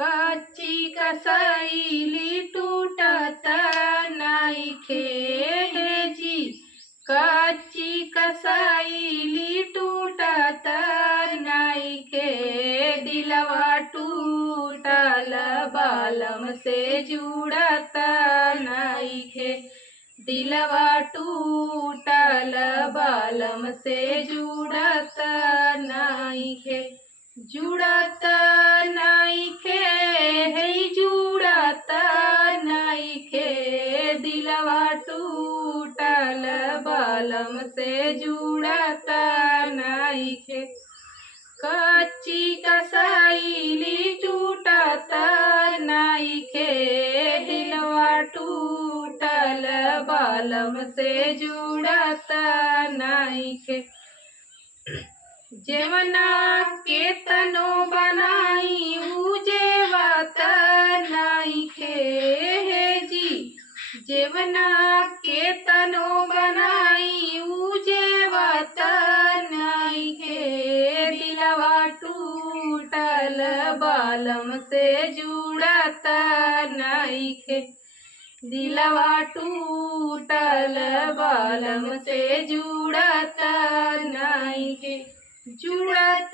कच्ची कसैली टूटत नइखे हे जी। कच्ची कसैली टूटत नइखे, दिलवा टूटल बालम से जुड़त नइखे। दिलवा टूटल बालम से जुड़त नइखे। जुड़त नइखे हे जुड़त नइखे, दिलवा टूटल बालम से जुड़त नइखे। कच्ची कसैली टूटत नइखे, दिलवा टूटल बालम से जुड़त नइखे। जेवना के तनो बनाई उ जेवत नइखे हे जी। जेवना के तनो बनाई उ जेवत नइखे, दिलवा टूटल बालम से जुड़त नइखे। दिलवा टूटल बालम से जुड़त नइखे। जुड़त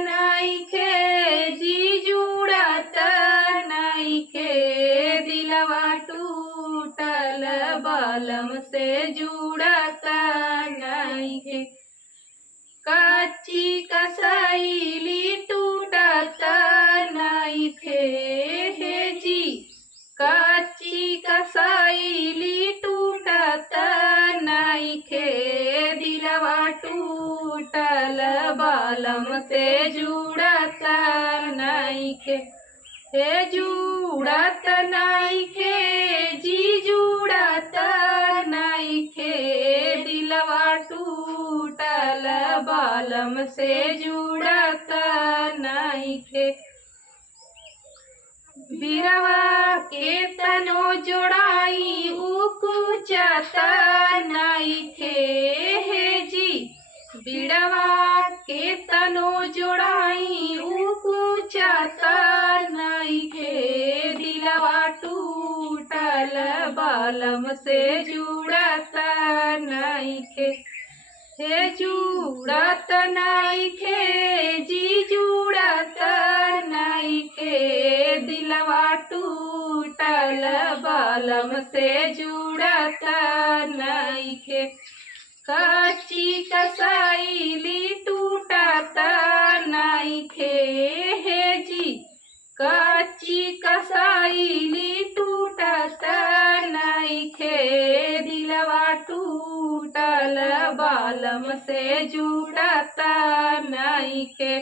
नइखे जी जुड़त नइखे, दिलवा टूटल बालम से जुड़त नइखे। कच्ची कसैली टूटत नइखे हे जी। कच्ची कसैली टूटत नइखे, दिलवा टूटल बालम से जुड़त नइखे। हे जुड़त नइखे जी जुड़त नइखे, दिलवा टूटल बालम से जुड़त नइखे। बिरवा के तनो जोड़ाई उ कुचत नइखे हे जी। बिरवा के तनो जोड़ाई उ कुचत नइखे, दिलवा टूटल बालम से जुड़त नइखे। हे जुड़त नइखे जी जुड़त नइखे, दिलवा टूटल बालम से जुड़त नइखे। कच्ची कसैली टूटत नइखे हे जी। कच्ची कसैली टूटत नइखे, दिलवा टूटल बालम से जुड़त नइखे।